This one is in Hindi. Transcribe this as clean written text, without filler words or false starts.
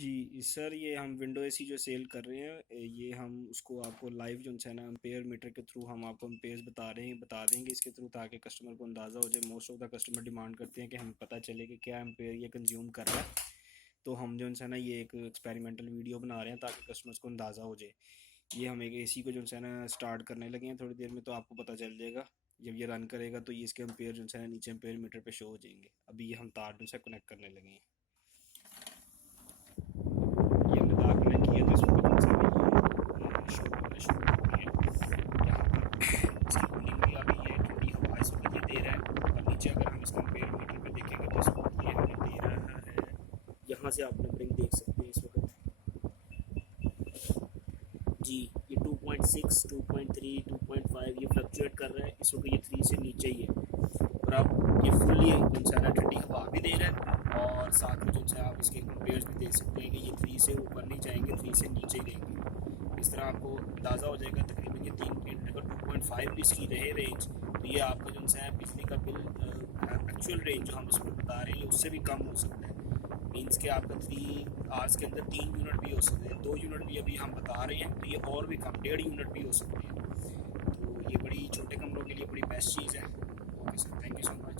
जी सर, ये हम विंडो एसी जो सेल कर रहे हैं, ये हम उसको आपको लाइव जो है ना एम्पेयर मीटर के थ्रू हम आपको एम्पेयर्स बता देंगे इसके थ्रू, ताकि कस्टमर को अंदाज़ा हो जाए। Most of the customer demand करते हैं कि हमें पता चले कि क्या एम्पेयर ये कंज्यूम कर रहा है। तो हम जो है ना ये एक एक्सपेरिमेंटल वीडियो बना रहे हैं ताकि कस्टमर्स को अंदाज़ा हो जाए। ये हम एक एसी को जो है ना स्टार्ट करने लगे हैं थोड़ी देर में, तो आपको पता चल जाएगा। जब ये रन करेगा तो ये इसके एम्पेयर जो है ना नीचे एम्पेयर मीटर पे शो हो जाएंगे। अभी ये हम तार जो है कनेक्ट करने लगे हैं। ये हमने तार कनेक्ट किया तो इसमें जो है ना ये शो करना शुरू हो गई है। यहाँ पर इसकी कूलिंग भी आ गई है, ठंडी हवा इस वक्त ये दे रहा है। और नीचे अगर हम इसका एम्पेयर मीटर पे देखेंगे तो इस वक्त ये हमें दे रहा है, यहाँ से आप नंबरिंग देख सकते हैं इस वक्त। जी, ये 2.6, 2.3, 2.5 ये फ्लक्चुएट कर रहा है। इस वक्त ये 3 से नीचे ही है। और अब ये फुल्ली जो है ठंडी हवा भी दे रहा है, और साथ में जो है आप इसके कंपेयर्स भी दे सकते हैं कि ये 3 से ऊपर नहीं जाएंगे, 3 से नीचे ही रहेंगे। इस तरह आपको अंदाज़ा हो जाएगा। तकरीबन ये 3 घंटे का 2.5 भी इसकी रहे रेंज, तो ये आपका जो है बिजली का बिल एक्चुअल रेंज जो हम इसको बता रहे हैं उससे भी कम हो सकता है। मीन्स कि आपका 3 आवर्स के अंदर 3 यूनिट भी हो सकते हैं, 2 यूनिट भी अभी हम बता रहे हैं, तो ये और भी कम 1.5 यूनिट भी हो सकते हैं। तो ये बड़ी छोटे कमरों के लिए बड़ी बेस्ट चीज़ है। Okay sir, thank you so much.